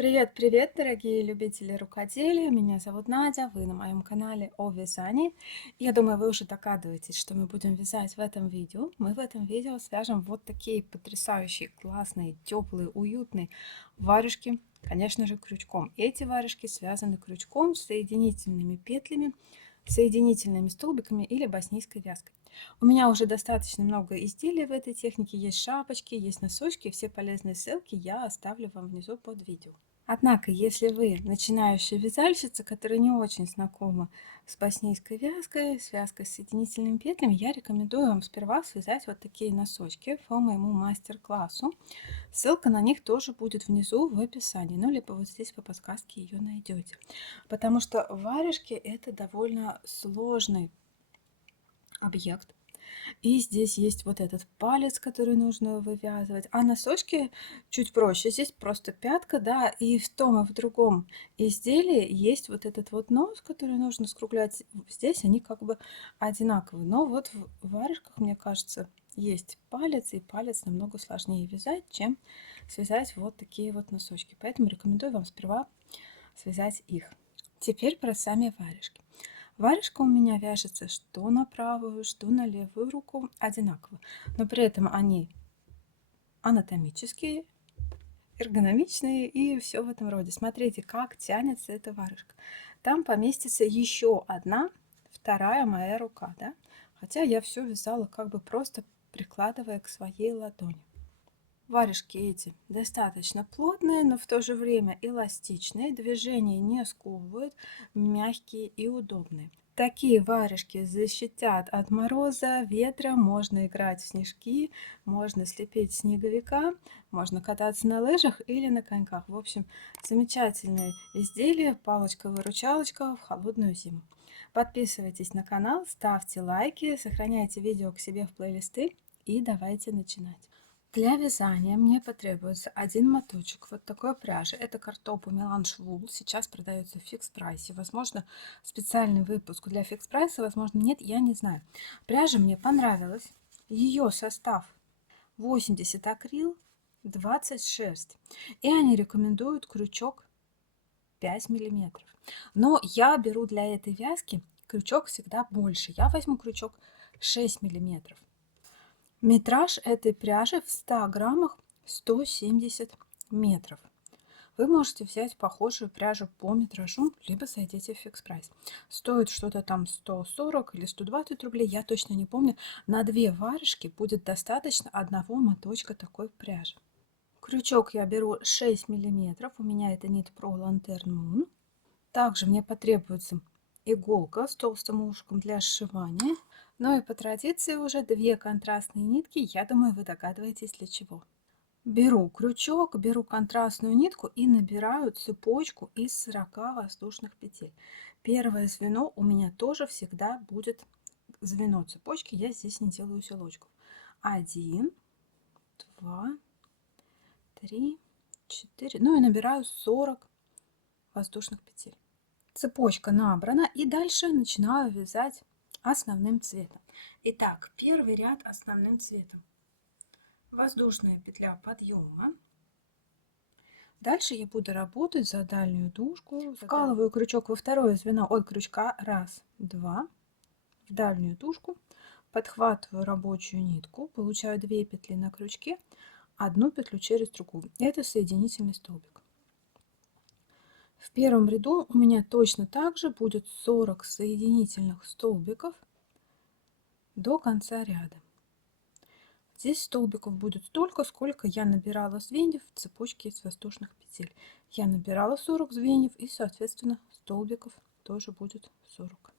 Привет, привет, дорогие любители рукоделия! Меня зовут Надя, вы на моем канале о вязании. Я думаю, вы уже догадываетесь, что мы будем вязать в этом видео. Мы в этом видео свяжем вот такие потрясающие, классные, теплые, уютные варежки, конечно же, крючком. Эти варежки связаны крючком с соединительными петлями, соединительными столбиками или боснийской вязкой. У меня уже достаточно много изделий в этой технике. Есть шапочки, есть носочки. Все полезные ссылки я оставлю вам внизу под видео. Однако, если вы начинающая вязальщица, которая не очень знакома с боснийской вязкой, с вязкой с соединительными петлями, я рекомендую вам сперва связать вот такие носочки по моему мастер-классу. Ссылка на них тоже будет внизу в описании, ну либо вот здесь по подсказке ее найдете. Потому что варежки это довольно сложный объект. И здесь есть вот этот палец, который нужно вывязывать. А носочки чуть проще. Здесь просто пятка, да, и в том, и в другом изделии есть вот этот вот нос, который нужно скруглять. Здесь они как бы одинаковые. Но вот в варежках, мне кажется, есть палец, и палец намного сложнее вязать, чем связать вот такие вот носочки. Поэтому рекомендую вам сперва связать их. Теперь про сами варежки. Варежка у меня вяжется что на правую, что на левую руку одинаково, но при этом они анатомические, эргономичные и все в этом роде. Смотрите, как тянется эта варежка. Там поместится еще одна, вторая моя рука, да? Хотя я все вязала как бы просто прикладывая к своей ладони. Варежки эти достаточно плотные, но в то же время эластичные, движения не сковывают, мягкие и удобные. Такие варежки защитят от мороза, ветра, можно играть в снежки, можно слепить снеговика, можно кататься на лыжах или на коньках. В общем, замечательное изделие, палочка-выручалочка в холодную зиму. Подписывайтесь на канал, ставьте лайки, сохраняйте видео к себе в плейлисты и давайте начинать. Для вязания мне потребуется один моточек вот такой пряжи. Это Картопу Меланж Вул. Сейчас продается в фикс прайсе. Возможно, специальный выпуск для фикс прайса, возможно, нет, я не знаю. Пряжа мне понравилась. Ее состав 80 акрил, 20 шерсть. И они рекомендуют крючок 5 миллиметров. Но я беру для этой вязки крючок всегда больше. Я возьму крючок 6 миллиметров. Метраж этой пряжи в 100 граммах 170 метров. Вы можете взять похожую пряжу по метражу, либо зайдите в фикс прайс. Стоит что-то там 140 или 120 рублей, я точно не помню. На 2 варежки будет достаточно одного моточка такой пряжи. Крючок я беру 6 миллиметров, у меня это нит Pro Lantern Moon. Также мне потребуется иголка с толстым ушком для сшивания. Ну и по традиции уже 2 контрастные нитки, я думаю, вы догадываетесь для чего. Беру крючок, беру контрастную нитку и набираю цепочку из 40 воздушных петель. Первое звено у меня тоже всегда будет звено цепочки, я здесь не делаю узелочков. 1, 2, 3, 4, ну и набираю 40 воздушных петель. Цепочка набрана, и дальше начинаю вязать основным цветом. Итак, первый ряд основным цветом. Воздушная петля подъема. Дальше я буду работать за дальнюю дужку. Вкалываю крючок во второе звено от крючка. 1, 2. В дальнюю дужку. Подхватываю рабочую нитку. Получаю 2 петли на крючке. Одну петлю через другую. Это соединительный столбик. В первом ряду у меня точно так же будет 40 соединительных столбиков до конца ряда. Здесь столбиков будет столько, сколько я набирала звеньев в цепочке из воздушных петель. Я набирала 40 звеньев, и, соответственно, столбиков тоже будет 40.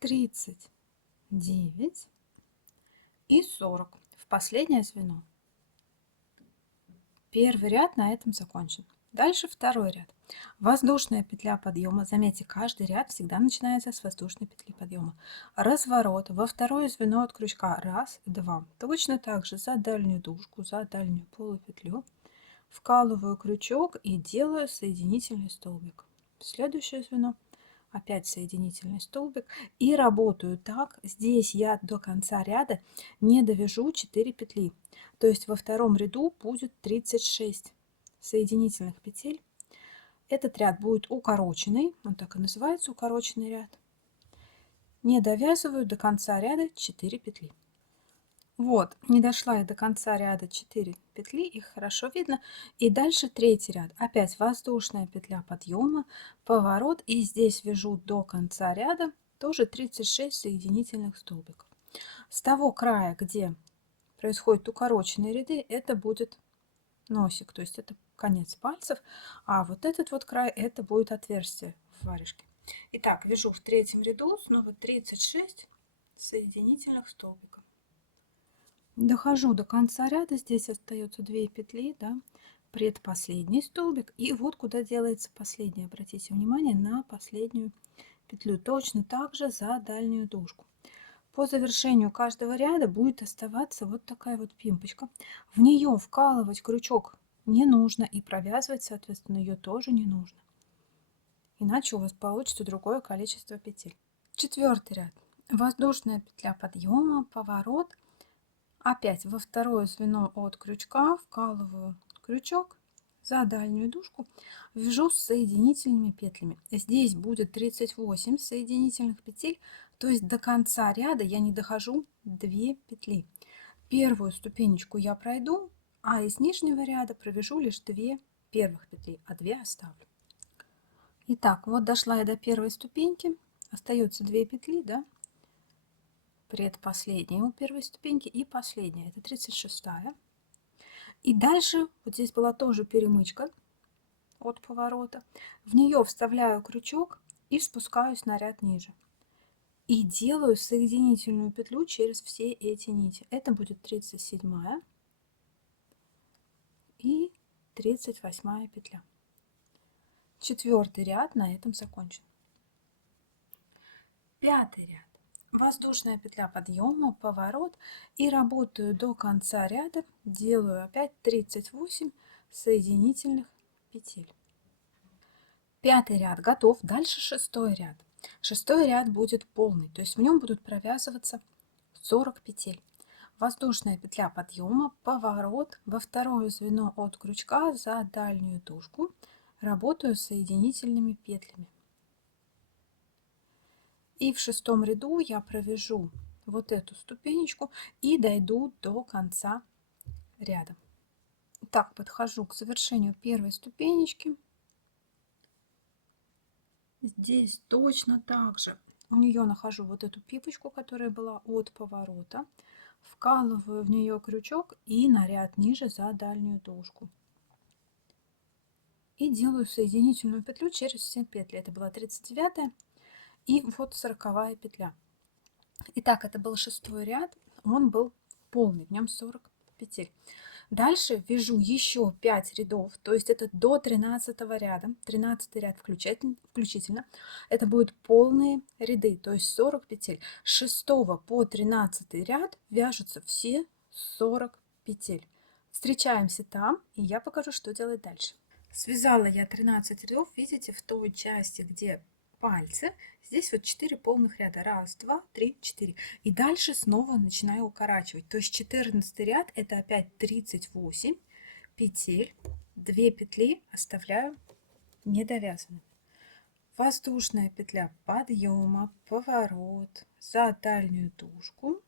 39 и 40 в последнее звено. Первый ряд на этом закончен. Дальше второй ряд. Воздушная петля подъема. Заметьте, каждый ряд всегда начинается с воздушной петли подъема. Разворот во второе звено от крючка. 1, 2. Точно так же за дальнюю дужку, за дальнюю полупетлю. Вкалываю крючок и делаю соединительный столбик. Следующее звено. Опять соединительный столбик. И работаю так. Здесь я до конца ряда не довяжу 4 петли. То есть во втором ряду будет 36 соединительных петель. Этот ряд будет укороченный, он так и называется, укороченный ряд. Не довязываю до конца ряда 4 петли. Вот, не дошла я до конца ряда 4 петли, их хорошо видно. И дальше третий ряд. Опять воздушная петля подъема, поворот. И здесь вяжу до конца ряда тоже 36 соединительных столбиков. С того края, где происходят укороченные ряды, это будет носик, то есть это конец пальцев. А вот этот вот край, это будет отверстие в варежке. Итак, вяжу в третьем ряду снова 36 соединительных столбиков. Дохожу до конца ряда, здесь остается 2 петли, да, предпоследний столбик, и вот куда делается последний. Обратите внимание на последнюю петлю, точно так же за дальнюю дужку. По завершению каждого ряда будет оставаться вот такая вот пимпочка. В нее вкалывать крючок не нужно, и провязывать, соответственно, ее тоже не нужно, иначе у вас получится другое количество петель. Четвертый ряд. Воздушная петля подъема, поворот. Опять во второе звено от крючка вкалываю крючок за дальнюю дужку, вяжу с соединительными петлями. Здесь будет 38 соединительных петель, то есть до конца ряда я не дохожу 2 петли. Первую ступенечку я пройду, а из нижнего ряда провяжу лишь 2 первых петли, а 2 оставлю. Итак, вот дошла я до первой ступеньки, остается 2 петли, да, предпоследняя у первой ступеньки и последняя, это 36-я. И дальше вот здесь была тоже перемычка от поворота, в нее вставляю крючок и спускаюсь на ряд ниже. И делаю соединительную петлю через все эти нити. Это будет 37-я и 38-я петля. Четвертый ряд на этом закончен. Пятый ряд. Воздушная петля подъема, поворот, и работаю до конца ряда, делаю опять 38 соединительных петель. Пятый ряд готов, дальше шестой ряд. Шестой ряд будет полный, то есть в нем будут провязываться 40 петель. Воздушная петля подъема, поворот, во второе звено от крючка за дальнюю дужку, работаю соединительными петлями. И в шестом ряду я провяжу вот эту ступенечку и дойду до конца ряда. Так, подхожу к завершению первой ступенечки. Здесь точно так же у нее нахожу вот эту пипочку, которая была от поворота, вкалываю в нее крючок и на ряд ниже за дальнюю дужку. И делаю соединительную петлю через все петли. Это была 39-я. И вот 40-я петля. Итак, это был шестой ряд, он был полный, в нем 40 петель. Дальше вяжу еще 5 рядов, то есть это до 13 ряда, 13 ряд включительно. Это будут полные ряды, то есть 40 петель. С 6 по 13 ряд вяжутся все 40 петель. Встречаемся там, и я покажу, что делать дальше. Связала я 13 рядов, видите, в той части, где пальцы, здесь вот 4 полных ряда. Раз, два, три, 4. И дальше снова начинаю укорачивать. То есть 14 ряд это опять 38 петель. 2 петли оставляю недовязанными. Воздушная петля подъема, поворот, за дальнюю дужку.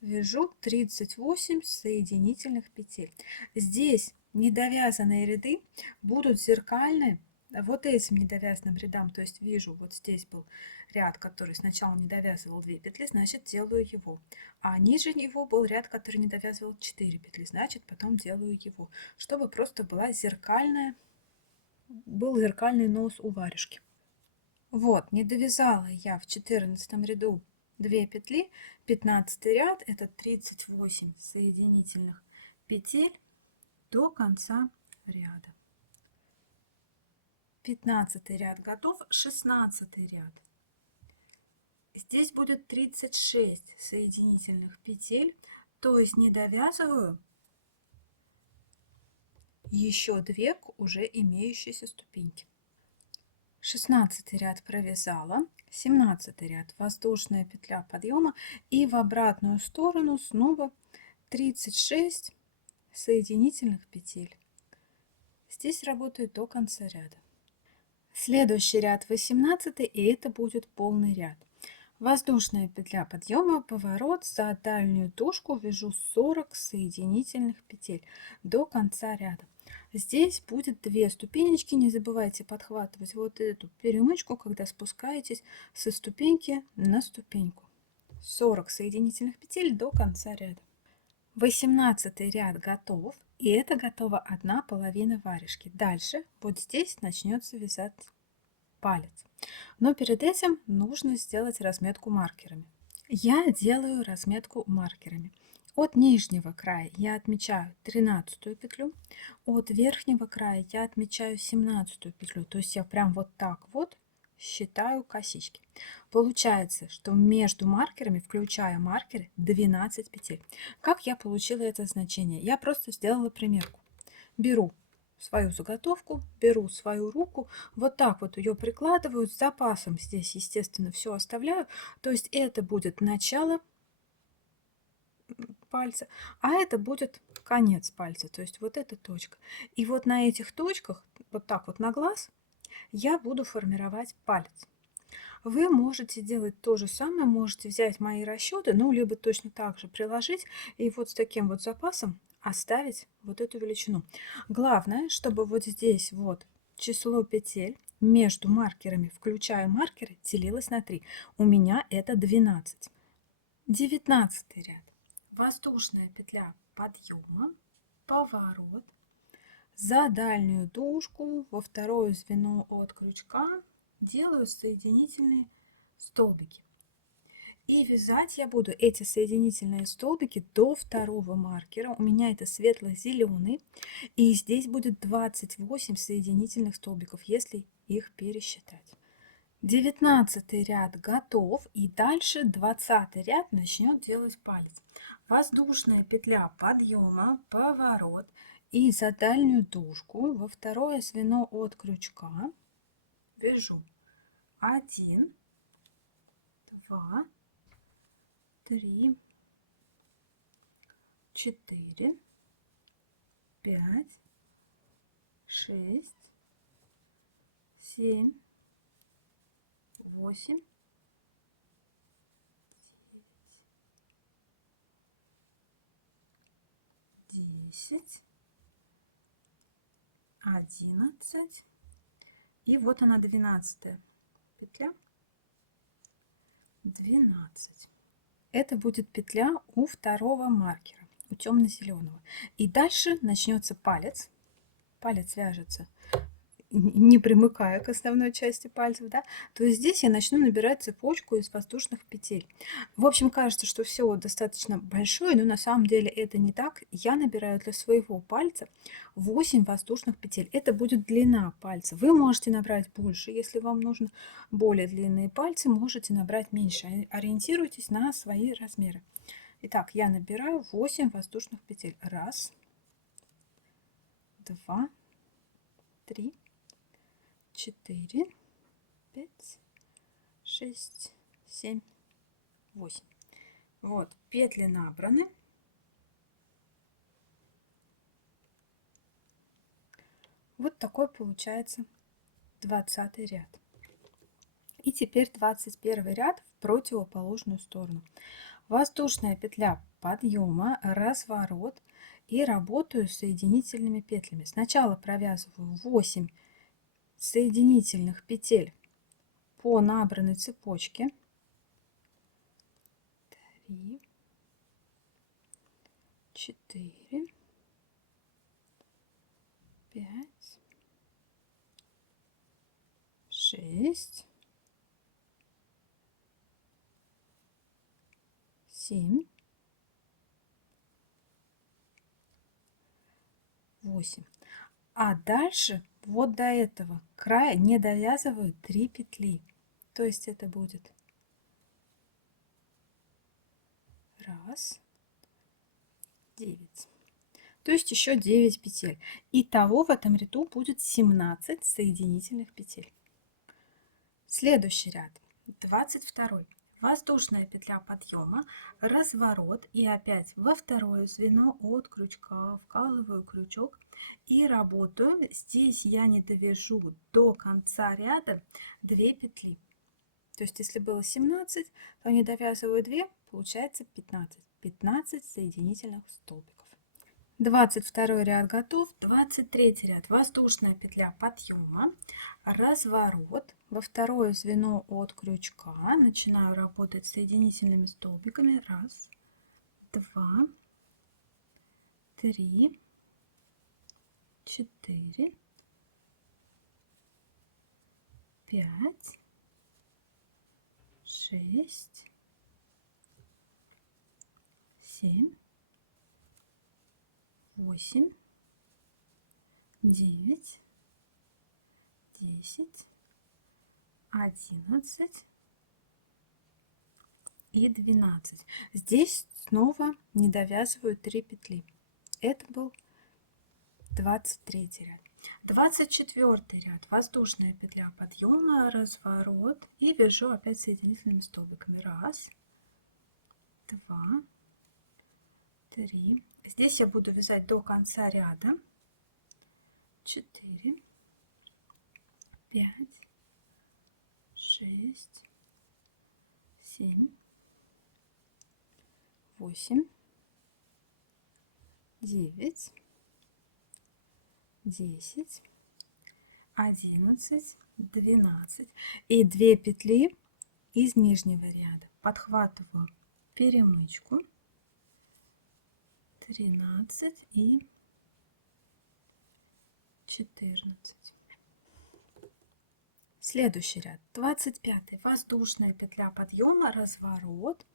Вяжу 38 соединительных петель. Здесь недовязанные ряды будут зеркальны вот этим недовязанным рядам. То есть вижу, вот здесь был ряд, который сначала не довязывал 2 петли, значит делаю его. А ниже него был ряд, который не довязывал 4 петли, значит потом делаю его. Чтобы просто была был зеркальный нос у варежки. Вот, не довязала я в 14 ряду 2 петли, 15 ряд это 38 соединительных петель до конца ряда. 15 ряд готов, 16 ряд. Здесь будет 36 соединительных петель, то есть не довязываю еще 2 к уже имеющейся ступеньке. 16 ряд провязала, 17 ряд воздушная петля подъема, и в обратную сторону снова 36 соединительных петель. Здесь работает до конца ряда. Следующий ряд 18, и это будет полный ряд. Воздушная петля подъема, поворот, за дальнюю тушку вяжу 40 соединительных петель до конца ряда. Здесь будет 2 ступенечки, не забывайте подхватывать вот эту перемычку, когда спускаетесь со ступеньки на ступеньку. 40 соединительных петель до конца ряда. 18 ряд готов, и это готова одна половина варежки. Дальше вот здесь начнется вязать палец. Но перед этим нужно сделать разметку маркерами. Я делаю разметку маркерами. От нижнего края я отмечаю 13 петлю, от верхнего края я отмечаю 17 петлю. То есть я прям вот так вот считаю косички. Получается, что между маркерами, включая маркеры, 12 петель. Как я получила это значение? Я просто сделала примерку. Беру свою заготовку, беру свою руку, вот так вот ее прикладываю, с запасом здесь, естественно, все оставляю. То есть это будет начало пальца, а это будет конец пальца, то есть вот эта точка. И вот на этих точках, вот так вот на глаз, я буду формировать палец. Вы можете делать то же самое, можете взять мои расчеты, ну, либо точно так же приложить и вот с таким вот запасом оставить вот эту величину. Главное, чтобы вот здесь вот число петель между маркерами, включая маркеры, делилось на 3. У меня это 12. 19 ряд. Воздушная петля подъема, поворот, за дальнюю дужку во второе звено от крючка делаю соединительные столбики. И вязать я буду эти соединительные столбики до второго маркера. У меня это светло-зеленый. И здесь будет 28 соединительных столбиков, если их пересчитать. 19 ряд готов. И дальше 20 ряд начнет делать палец. Воздушная петля подъема, поворот. И за дальнюю дужку во второе звено от крючка вяжу 1, 2, 3, 4, 5, 6, 7, 8, 10, 11, и вот она 12 петля, 12. Это будет петля у второго маркера, у темно-зеленого. И дальше начнется палец. Палец вяжется не примыкая к основной части пальцев, да, то есть здесь я начну набирать цепочку из воздушных петель. В общем, кажется, что все достаточно большое, но на самом деле это не так. Я набираю для своего пальца 8 воздушных петель. Это будет длина пальца. Вы можете набрать больше, если вам нужно более длинные пальцы, можете набрать меньше. Ориентируйтесь на свои размеры. Итак, я набираю 8 воздушных петель. 1, 2, 3, 4, 5, 6, 7, 8. Вот, петли набраны. Вот такой получается 20 ряд. И теперь 21 ряд в противоположную сторону. Воздушная петля подъема, разворот и работаю соединительными петлями. Сначала провязываю 8 соединительных петель по набранной цепочке. 3, 4, 5, 6, 7, 8. А дальше вот до этого края не довязываю 3 петли. То есть это будет 1, 9. То есть еще 9 петель. Итого в этом ряду будет 17 соединительных петель. Следующий ряд, 22. воздушная петля подъема, разворот и опять во второе звено от крючка вкалываю крючок и работаю. Здесь я не довяжу до конца ряда 2 петли. То есть если было 17, то не довязываю 2, получается 15. 15 соединительных столбиков. 22 ряд готов. 23 ряд воздушная петля подъема, разворот, во второе звено от крючка начинаю работать соединительными столбиками. 1, 2, 3, 4, 5, 6, 7, 8, 9, 10, 11 и 12. Здесь снова не довязываю 3 петли. Это был 23 ряд. 24 ряд воздушная петля подъема, разворот и вяжу опять соединительными столбиками. 1, 2, 3. Здесь я буду вязать до конца ряда. 4, 5, 6, 7, 8, 9, 10, 11, 12 и 2 петли из нижнего ряда. Подхватываю перемычку, 13 и 14. Следующий ряд, 25. Воздушная петля подъема, разворот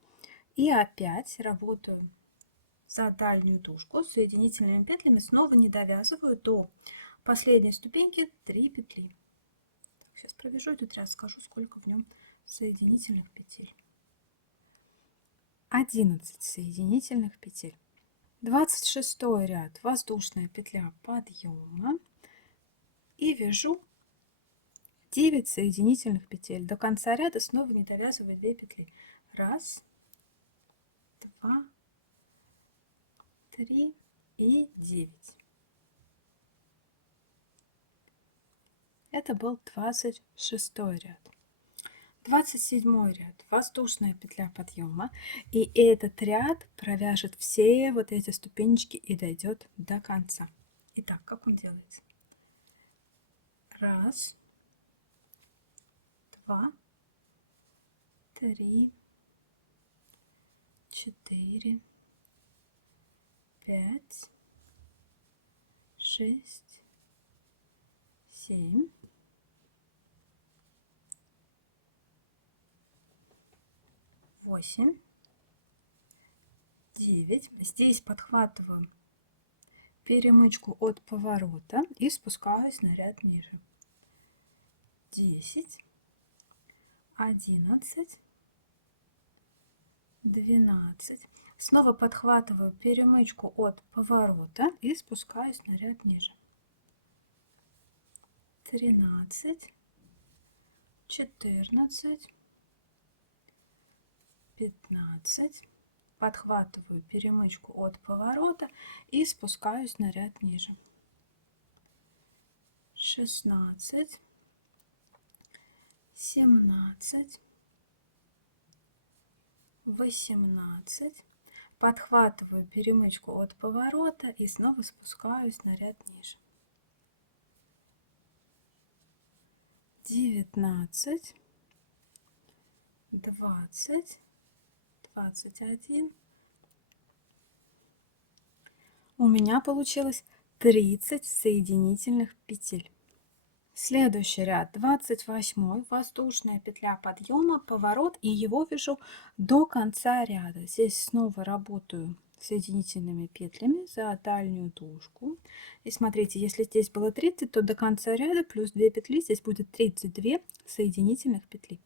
и опять работаю за дальнюю дужку соединительными петлями, снова не довязываю до последней ступеньки 3 петли. Так, сейчас провяжу этот ряд, скажу, сколько в нем соединительных петель. 11 соединительных петель. 26 ряд воздушная петля подъема и вяжу 9 соединительных петель. До конца ряда снова не довязываю 2 петли. 1, 2, 3 и 9. Это был 26 ряд. 27 ряд воздушная петля подъема, и этот ряд провяжет все вот эти ступенечки и дойдет до конца. Итак, как он делается? 1, 2, 3, 4, 5, 6, 7, 8, 9. Здесь подхватываю перемычку от поворота и спускаюсь на ряд ниже. 10, 11, 12. Снова подхватываю перемычку от поворота и спускаюсь на ряд ниже. 13, 14, 15. Подхватываю перемычку от поворота и спускаюсь на ряд ниже. 16, 17, 18. Подхватываю перемычку от поворота и снова спускаюсь на ряд ниже. 19, 20, 21. У меня получилось 30 соединительных петель. Следующий ряд, 28, воздушная петля подъема, поворот, и его вяжу до конца ряда. Здесь снова работаю соединительными петлями за дальнюю дужку. И смотрите, если здесь было 30, то до конца ряда плюс 2 петли, здесь будет 32 соединительных петли.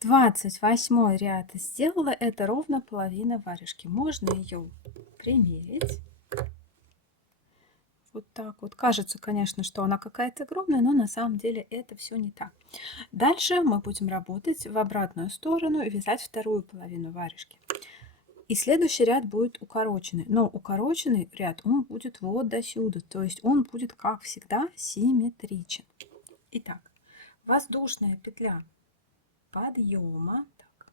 28 ряд сделала, это ровно половина варежки. Можно ее примерить. Вот так вот. Кажется, конечно, что она какая-то огромная, но на самом деле это все не так. Дальше мы будем работать в обратную сторону и вязать вторую половину варежки. И следующий ряд будет укороченный. Но укороченный ряд, он будет вот до сюда. То есть он будет, как всегда, симметричен. Итак, воздушная петля подъема, так,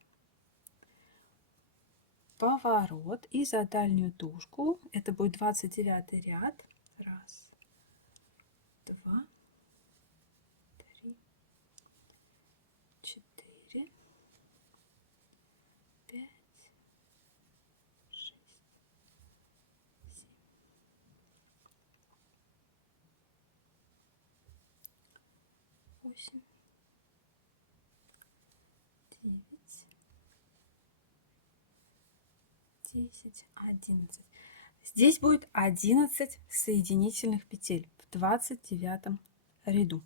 поворот и за дальнюю тушку. Это будет 29 ряд. Раз, два, три, четыре, пять, шесть, семь, 8, 9, 10, 11. Здесь будет 11 соединительных петель в 29 ряду.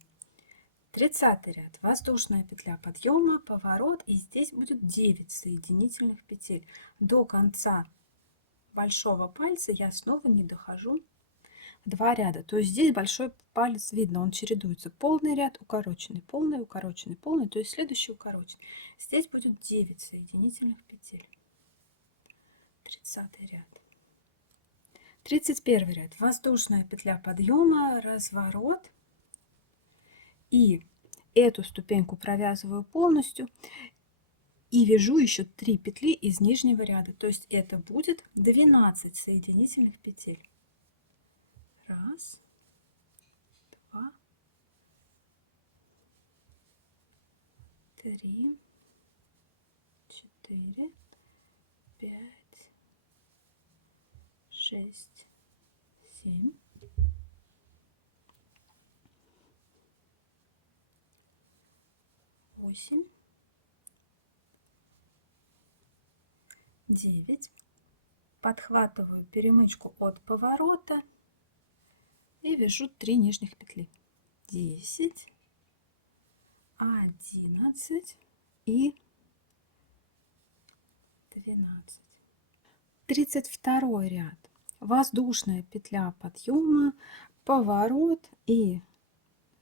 30 ряд. Воздушная петля подъема, поворот. И здесь будет 9 соединительных петель. До конца большого пальца я снова не дохожу 2 ряда. То есть здесь большой палец видно, он чередуется. Полный ряд, укороченный, полный, укороченный, полный. То есть следующий укороченный. Здесь будет 9 соединительных петель. 30 ряд. 31 ряд. Воздушная петля подъема, разворот. И эту ступеньку провязываю полностью и вяжу еще 3 петли из нижнего ряда. То есть это будет 12 соединительных петель. Раз, два, три, четыре, пять, шесть, семь, 8, 9. Подхватываю перемычку от поворота и вяжу 3 нижних петли. 10, 11 и 12. 32 ряд. Воздушная петля подъема, поворот и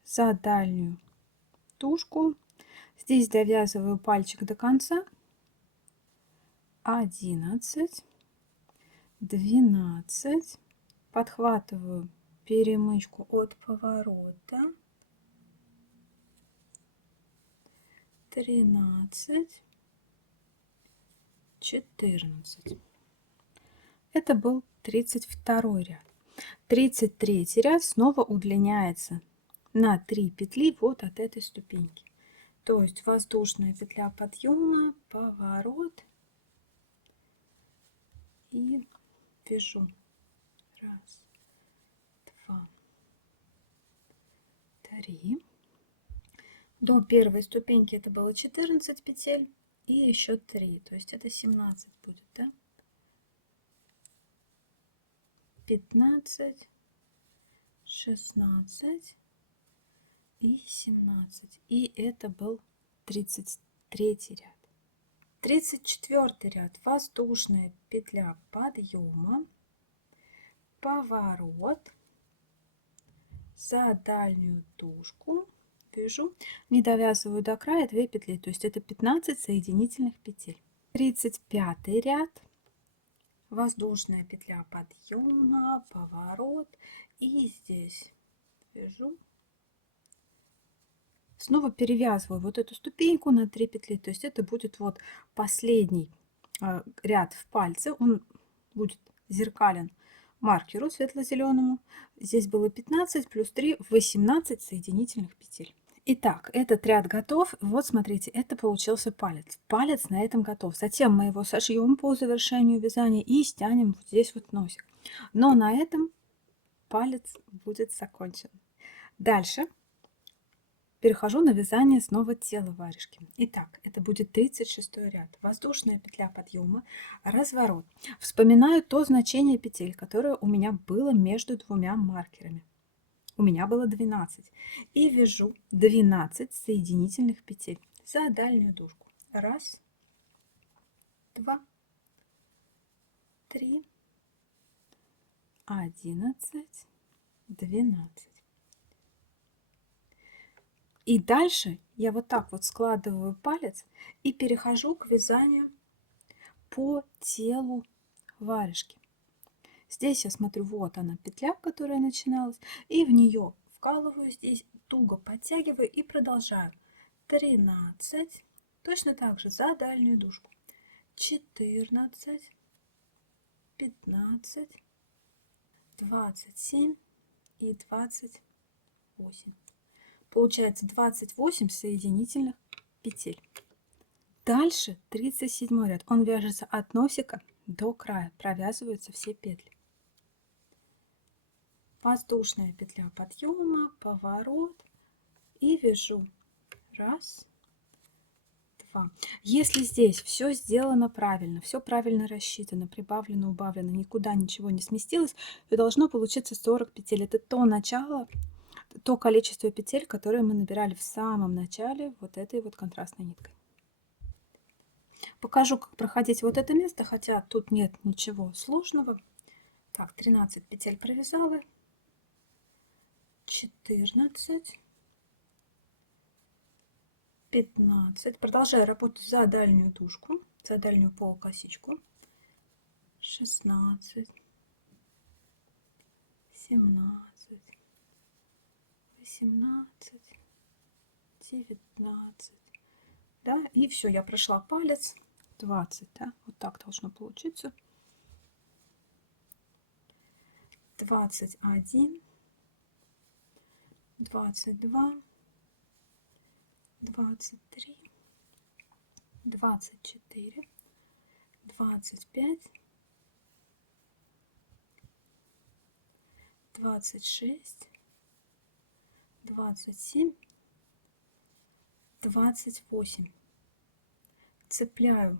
за дальнюю тушку. Здесь довязываю пальчик до конца. 11, 12. Подхватываю перемычку от поворота. 13, 14. Это был 32 ряд. 33 ряд снова удлиняется на 3 петли вот от этой ступеньки. То есть воздушная петля подъема, поворот и вяжу. Раз, два, три. До первой ступеньки это было 14 петель и еще 3. То есть это 17 будет, да? 15, 16 и 17. И это был 33 ряд. 34 ряд. Воздушная петля подъема, поворот, за дальнюю тушку вяжу, не довязываю до края 2 петли, то есть это 15 соединительных петель. 35 ряд. Воздушная петля подъема, поворот, и здесь вяжу. Снова перевязываю вот эту ступеньку на 3 петли, то есть это будет вот последний ряд в пальце, он будет зеркален маркеру светло-зеленому. Здесь было 15 плюс 3, 18 соединительных петель. Итак, этот ряд готов. Вот смотрите, это получился палец. Палец на этом готов. Затем мы его сошьем по завершению вязания и стянем вот здесь вот носик. Но на этом палец будет закончен. Дальше перехожу на вязание снова тела варежки. Итак, это будет 36 ряд. Воздушная петля подъема, разворот. Вспоминаю то значение петель, которое у меня было между двумя маркерами. У меня было 12. И вяжу 12 соединительных петель за дальнюю дужку. Раз, два, три, 11, 12. И дальше я вот так вот складываю палец и перехожу к вязанию по телу варежки. Здесь я смотрю, вот она петля, которая начиналась, и в нее вкалываю, здесь туго подтягиваю и продолжаю. 13, точно так же за дальнюю дужку. 14, 15, 27 и 28. Получается 28 соединительных петель. Дальше 37 ряд. Он вяжется от носика до края. Провязываются все петли. Воздушная петля подъема, поворот и вяжу. Раз, два. Если здесь все сделано правильно, все правильно рассчитано, прибавлено, убавлено, никуда ничего не сместилось, то должно получиться 40 петель. Это то начало, то количество петель, которые мы набирали в самом начале вот этой вот контрастной ниткой. Покажу, как проходить вот это место, хотя тут нет ничего сложного. Так, 13 петель провязала, 14, 15. Продолжаю работать за дальнюю дужку, за дальнюю полукосичку. 16, 17, 18, 19. Да, и все, я прошла палец. 20, да, вот так должно получиться. 21, 22, 23, 24, 25, 26, 27, 28. Цепляю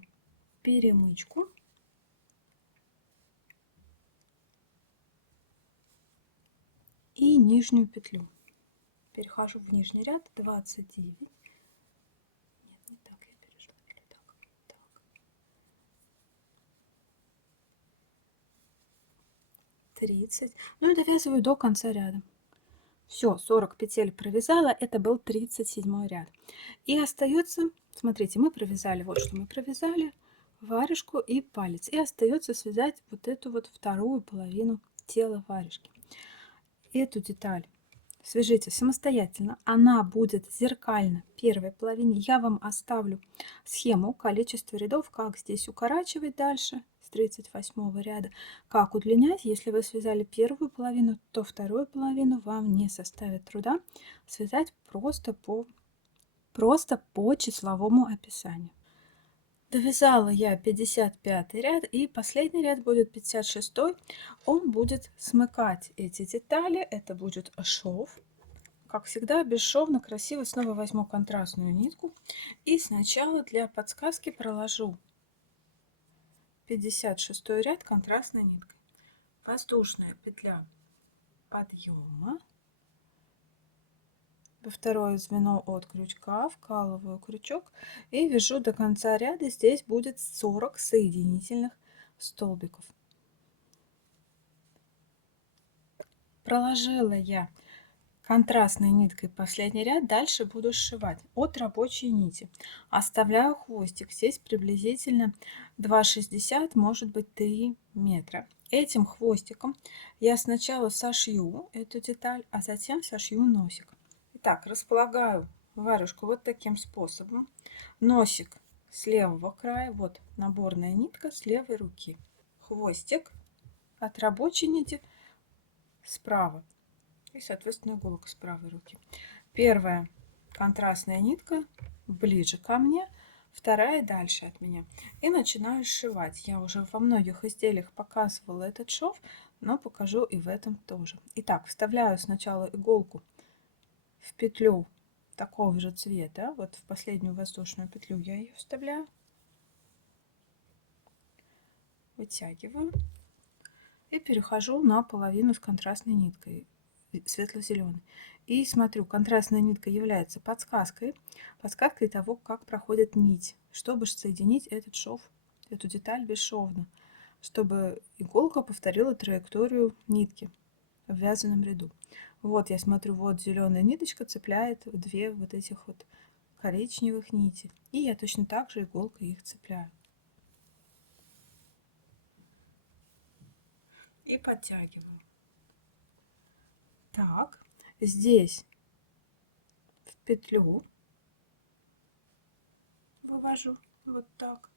перемычку и нижнюю петлю. Перехожу в нижний ряд. 29. Нет, не так я перешла. Или так. Так. 30. Ну и довязываю до конца ряда. Все, 40 петель провязала. Это был 37 ряд. И остается, смотрите, мы провязали, вот что мы провязали, варежку и палец. И остается связать вот эту вот вторую половину тела варежки. Эту деталь свяжите самостоятельно. Она будет зеркально первой половине. Я вам оставлю схему, количество рядов, как здесь укорачивать дальше с 38 ряда, как удлинять. Если вы связали первую половину, то вторую половину вам не составит труда связать просто по числовому описанию. Довязала я 55 ряд, и последний ряд будет 56. Он будет смыкать эти детали. Это будет шов. Как всегда, бесшовно, красиво. Снова возьму контрастную нитку и сначала для подсказки проложу 56 ряд контрастной ниткой. Воздушная петля подъема. Во второе звено от крючка вкалываю крючок и вяжу до конца ряда. Здесь будет 40 соединительных столбиков. Проложила я контрастной ниткой последний ряд, дальше буду сшивать от рабочей нити. Оставляю хвостик, здесь приблизительно 2,60, может быть 3 метра. Этим хвостиком я сначала сошью эту деталь, а затем сошью носик. Итак, располагаю варежку вот таким способом. Носик с левого края, вот наборная нитка с левой руки. Хвостик от рабочей нити справа. И, соответственно, иголка с правой руки. Первая контрастная нитка ближе ко мне, вторая дальше от меня. И начинаю сшивать. Я уже во многих изделиях показывала этот шов, но покажу и в этом тоже. Итак, вставляю сначала иголку в петлю такого же цвета. Вот в последнюю воздушную петлю я ее вставляю. Вытягиваю. И перехожу на половину с контрастной ниткой, светло-зеленый. И смотрю, контрастная нитка является подсказкой того, как проходит нить, чтобы соединить этот шов, эту деталь бесшовно, чтобы иголка повторила траекторию нитки. в вязаном ряду. Вот я смотрю, вот зеленая ниточка цепляет две вот этих вот коричневых нити. И я точно так же иголкой их цепляю. И подтягиваю. Так, здесь в петлю вывожу вот так.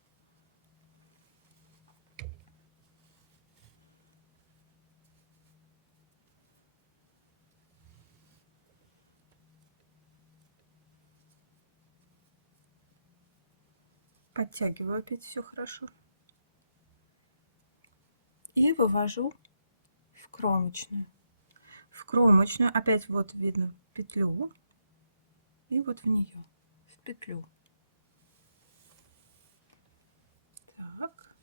Подтягиваю опять все хорошо. И вывожу в кромочную. В кромочную опять вот видно петлю. И вот в нее, в петлю. Так.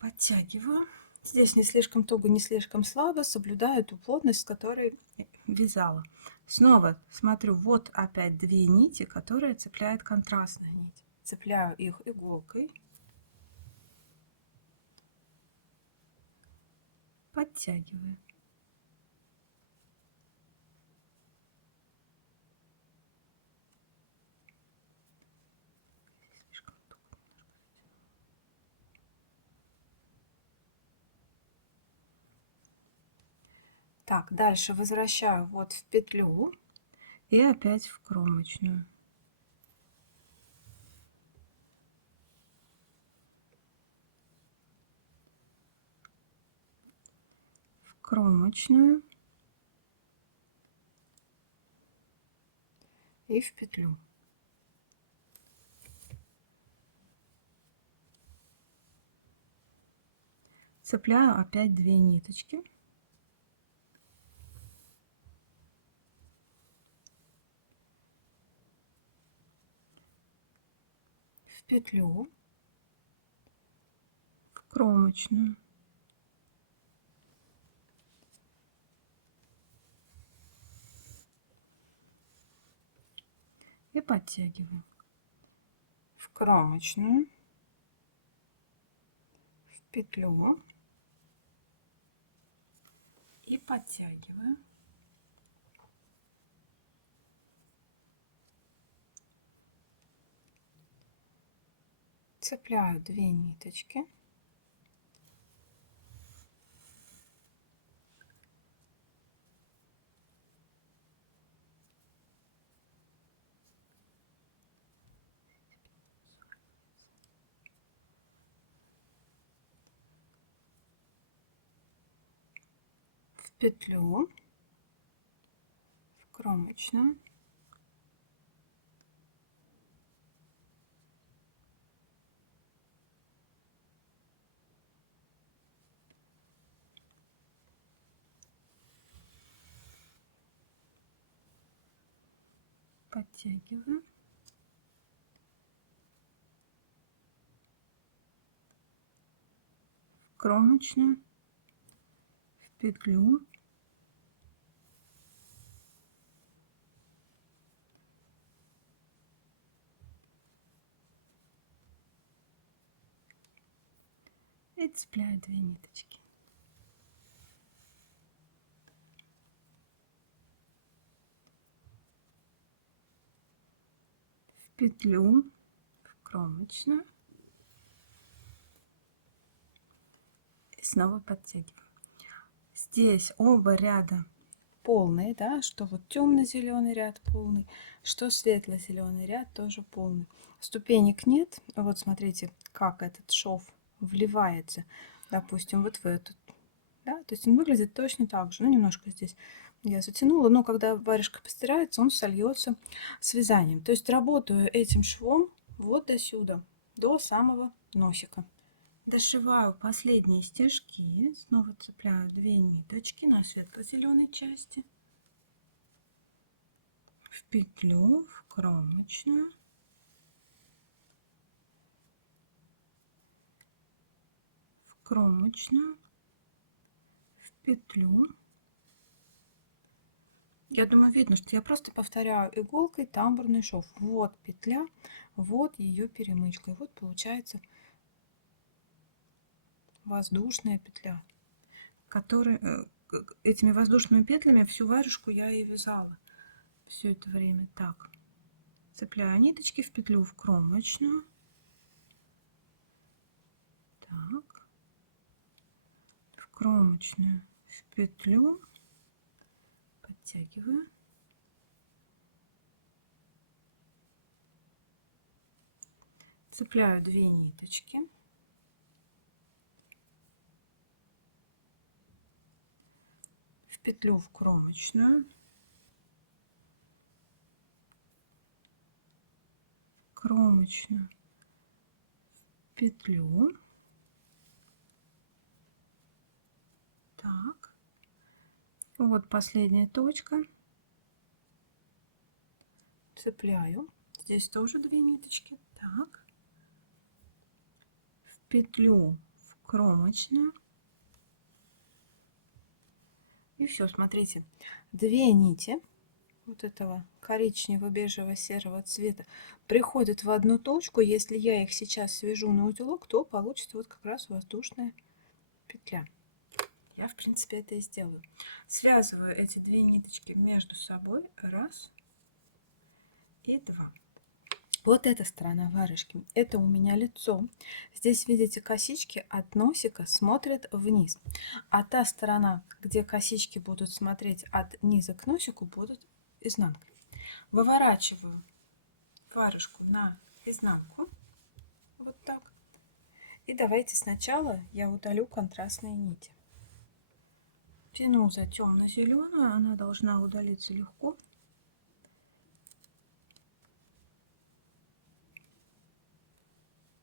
Подтягиваю. Здесь не слишком туго, не слишком слабо. Соблюдаю ту плотность, с которой вязала. Снова смотрю, вот опять две нити, которые цепляет контрастная нить. Цепляю их иголкой. Подтягиваю. Так, дальше возвращаю вот в петлю и опять в кромочную. В кромочную и в петлю. Цепляю опять две ниточки. В петлю, в кромочную. И подтягиваю. В кромочную, в петлю и подтягиваю. Цепляю две ниточки. В петлю, в кромочную подтягиваю. В кромочную, в петлю и цепляю две ниточки. В петлю, в кромочную и снова подтягиваю. Здесь оба ряда полные, да, что вот темно-зеленый ряд полный, что светло-зеленый ряд тоже полный. Ступенек нет. Вот смотрите, как этот шов вливается, допустим, вот в этот, да, то есть он выглядит точно так же, ну немножко здесь я затянула, но когда варежка постирается, он сольется с вязанием. То есть работаю этим швом вот до сюда, до самого носика. Дошиваю последние стежки, снова цепляю две ниточки на светло-зеленой части, в петлю, в кромочную, в кромочную, в петлю. Я думаю, видно, что я просто повторяю иголкой тамбурный шов. Вот петля, вот ее перемычка. И вот получается воздушная петля, этими воздушными петлями всю варежку я и вязала все это время. Так, цепляю ниточки в петлю в кромочную. Так, в кромочную, в петлю, подтягиваю. Цепляю 2 ниточки. В петлю в кромочную. Кромочную, петлю. Так. Вот последняя точка. Цепляю. Здесь тоже 2 ниточки. Так. В петлю в кромочную. И все, смотрите. 2 нити вот этого коричнево-бежево-серого цвета приходят в одну точку. Если я их сейчас свяжу на узелок, то получится вот как раз воздушная петля. Я, в принципе, это и сделаю. Связываю эти 2 ниточки между собой. Раз и 2. Вот эта сторона варежки. Это у меня лицо. Здесь, видите, косички от носика смотрят вниз. А та сторона, где косички будут смотреть от низа к носику, будут изнанкой. Выворачиваю варежку на изнанку. Вот так. И давайте сначала я удалю контрастные нити. Тяну за темно-зеленую, она должна удалиться легко.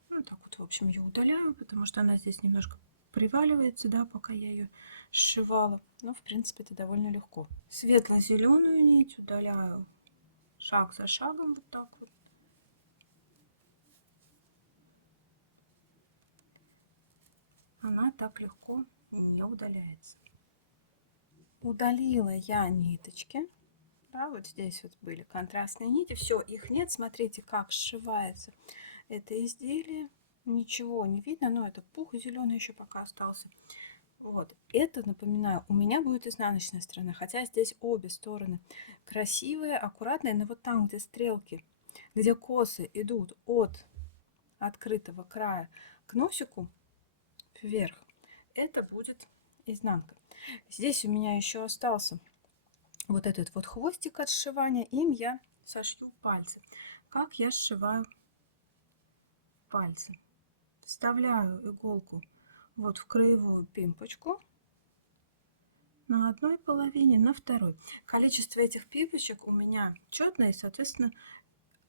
Вот так вот, в общем, я удаляю, потому что она здесь немножко приваливается, да, пока я ее сшивала. Но, в принципе, это довольно легко. Светло-зеленую нить удаляю шаг за шагом, вот так вот. Она так легко не удаляется. Удалила я ниточки. Да, вот здесь вот были контрастные нити. Все, их нет. Смотрите, как сшивается это изделие. Ничего не видно, но это пух зеленый еще пока остался. Вот, это, напоминаю, у меня будет изнаночная сторона, хотя здесь обе стороны красивые, аккуратные, но вот там, где стрелки, где косы идут от открытого края к носику вверх, это будет изнанка. Здесь у меня еще остался вот этот вот хвостик от сшивания, им я сошью пальцы. Как я сшиваю пальцы? Вставляю иголку вот в краевую пимпочку на одной половине, на второй. Количество этих пимпочек у меня четное, и, соответственно,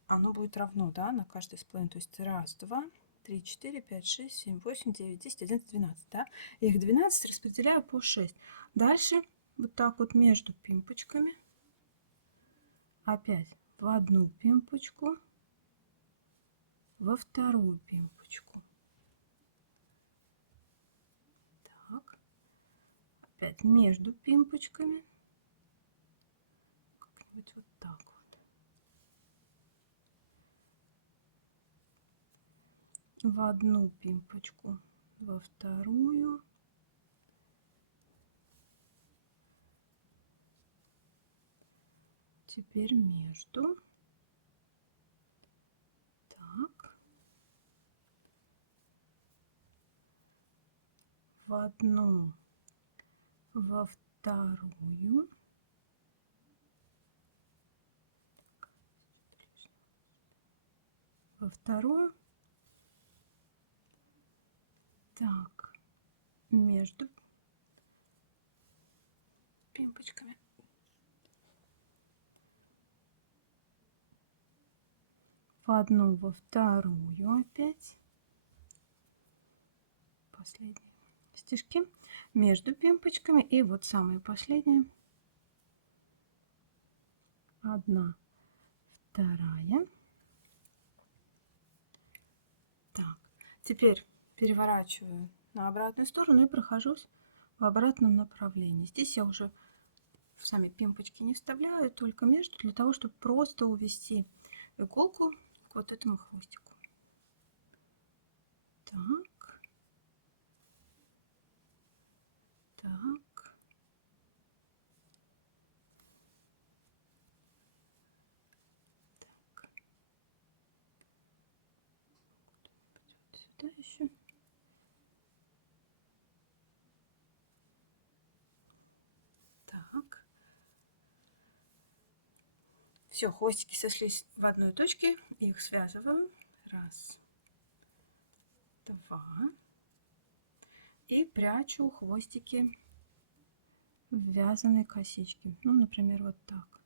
оно будет равно, да, на каждой из половин. То есть 1, 2, 3, 4, 5, 6, 7, 8, 9, 10, 11, 12, да. Их 12 распределяю по 6. Дальше вот так вот между пимпочками опять в одну пимпочку, во вторую пимпочку. Так. Опять между пимпочками. Как-нибудь вот так вот. В одну пимпочку, во вторую. Теперь между. Так. В одну, во вторую. Во вторую. Так. Между пимпочками. В одну, во вторую опять. Последние стежки между пимпочками. И вот самые последние. Одна, вторая. Так, теперь переворачиваю на обратную сторону и прохожусь в обратном направлении. Здесь я уже в сами пимпочки не вставляю, только между, для того, чтобы просто увести иголку к вот этому хвостику. Так. Так. Так. Сюда еще. Так. Все, хвостики сошлись в одной точке. Их связываю. Раз, два. И прячу хвостики в вязаные косички. Ну, например, вот так.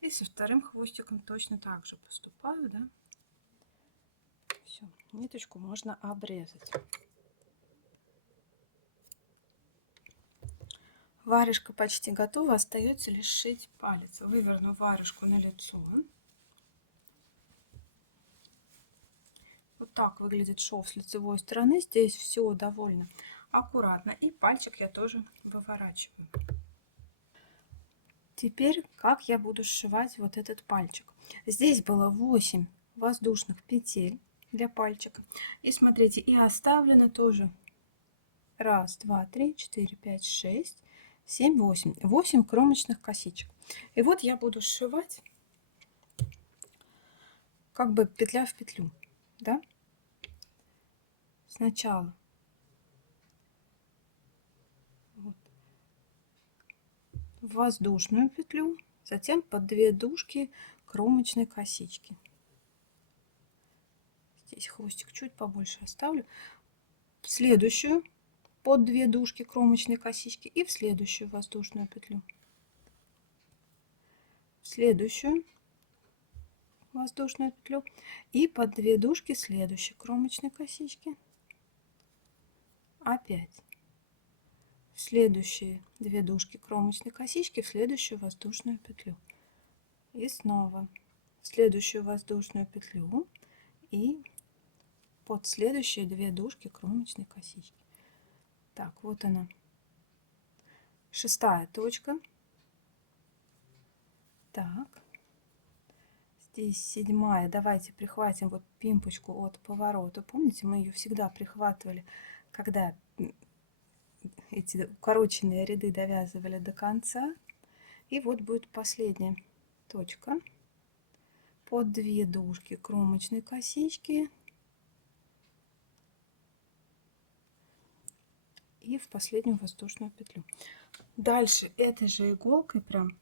И со вторым хвостиком точно так же поступаю, да. Все, ниточку можно обрезать. Варежка почти готова, остается лишь шить палец. Выверну варежку на лицо. Вот так выглядит шов с лицевой стороны. Здесь все довольно аккуратно. И пальчик я тоже выворачиваю. Теперь как я буду сшивать вот этот пальчик. Здесь было 8 воздушных петель для пальчика. И смотрите, и оставлено тоже 1, 2, 3, 4, 5, 6, 7, 8. 8 кромочных косичек. И вот я буду сшивать как бы петля в петлю, да? Сначала вот в воздушную петлю, затем под 2 дужки кромочной косички. Здесь хвостик чуть побольше оставлю. В следующую под 2 дужки кромочной косички и в следующую воздушную петлю. В следующую воздушную петлю и под 2 дужки следующей кромочной косички. Опять в следующие 2 дужки кромочной косички в следующую воздушную петлю. И снова в следующую воздушную петлю и под следующие 2 дужки кромочной косички. Так, вот она, 6-я точка. Так, здесь 7-я. Давайте прихватим вот пимпочку от поворота. Помните, мы ее всегда прихватывали, когда эти укороченные ряды довязывали до конца. И вот будет последняя точка. Под 2 дужки кромочной косички и в последнюю воздушную петлю. Дальше этой же иголкой прям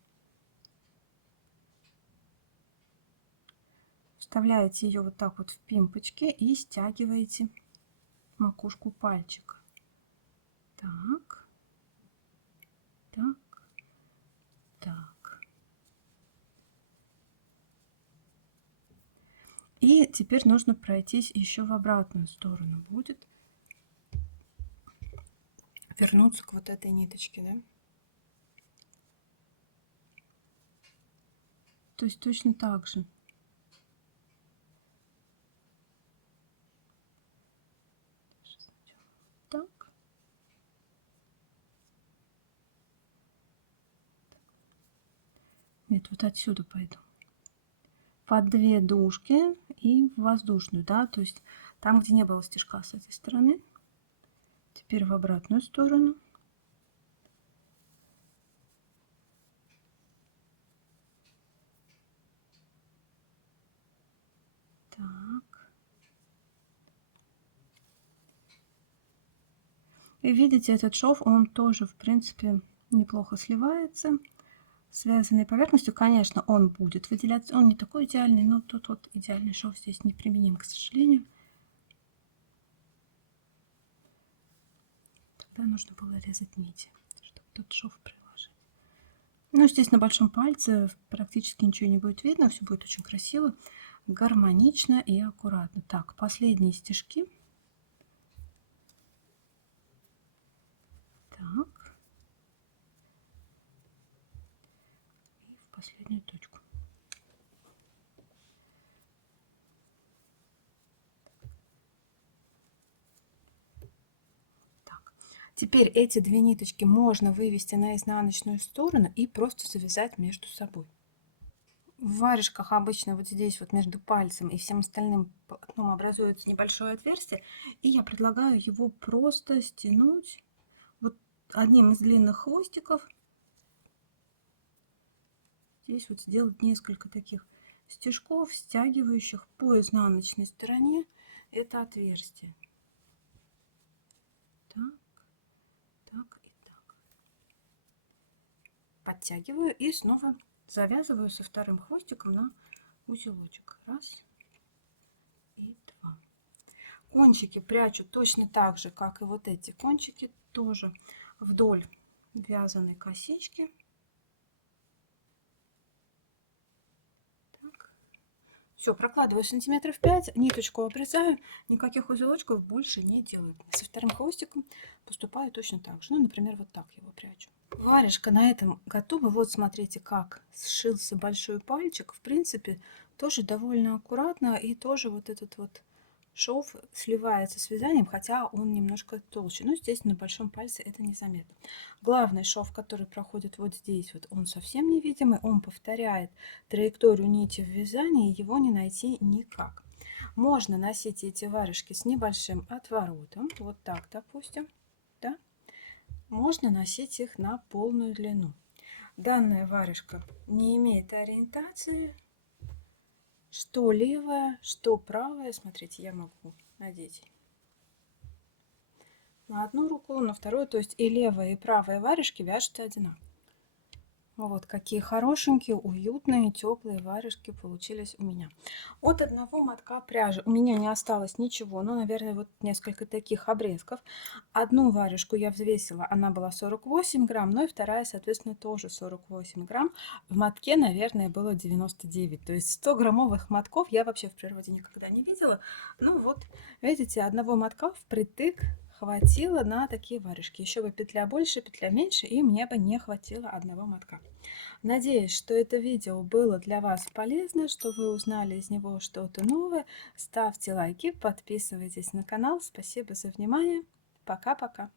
вставляете ее вот так вот в пимпочки и стягиваете макушку пальчика. Так, так, так. И теперь нужно пройтись еще в обратную сторону будет. Вернуться к вот этой ниточке, да? То есть точно так же. Так. Нет, вот отсюда пойду. Под 2 дужки и в воздушную, да, то есть там, где не было стежка с этой стороны. Теперь в обратную сторону. Так. И видите, этот шов, он тоже, в принципе, неплохо сливается. Связанной поверхностью, конечно, он будет выделяться. Он не такой идеальный, но тут вот идеальный шов здесь не применим, к сожалению. Тогда нужно было резать нити, чтобы тот шов приложить. Но здесь на большом пальце практически ничего не будет видно. Все будет очень красиво, гармонично и аккуратно. Так, последние стежки. Так. И в последнюю точку. Так. Теперь эти 2 ниточки можно вывести на изнаночную сторону и просто завязать между собой. В варежках обычно вот здесь вот между пальцем и всем остальным полотном образуется небольшое отверстие, и я предлагаю его просто стянуть вот одним из длинных хвостиков. Здесь вот сделать несколько таких стежков, стягивающих по изнаночной стороне это отверстие. Так, так и так. Подтягиваю и снова завязываю со вторым хвостиком на узелочек. Раз и два. Кончики прячу точно так же, как и вот эти кончики, тоже вдоль вязаной косички. Все, прокладываю сантиметров 5, ниточку обрезаю, никаких узелочков больше не делаю. Со вторым хвостиком поступаю точно так же. Ну, например, вот так его прячу. Варежка на этом готова. Вот смотрите, как сшился большой пальчик. В принципе, тоже довольно аккуратно. И тоже вот этот вот шов сливается с вязанием, хотя он немножко толще. Но здесь на большом пальце это незаметно. Главный шов, который проходит вот здесь, вот он совсем невидимый. Он повторяет траекторию нити в вязании, его не найти никак. Можно носить эти варежки с небольшим отворотом. Вот так, допустим. Да? Можно носить их на полную длину. Данная варежка не имеет ориентации. Что левая, что правая. Смотрите, я могу надеть на одну руку, на вторую. То есть и левая, и правая варежки вяжутся одинаково. Вот какие хорошенькие, уютные, теплые варежки получились у меня. От одного мотка пряжи у меня не осталось ничего, ну, наверное, вот несколько таких обрезков. Одну варежку я взвесила, она была 48 грамм, ну и вторая, соответственно, тоже 48 грамм. В мотке, наверное, было 99, то есть 100-граммовых мотков я вообще в природе никогда не видела. Ну вот, видите, одного мотка впритык хватило на такие варежки. Еще бы петля больше, петля меньше, и мне бы не хватило одного мотка. Надеюсь, что это видео было для вас полезно, что вы узнали из него что-то новое. Ставьте лайки, подписывайтесь на канал. Спасибо за внимание. Пока-пока.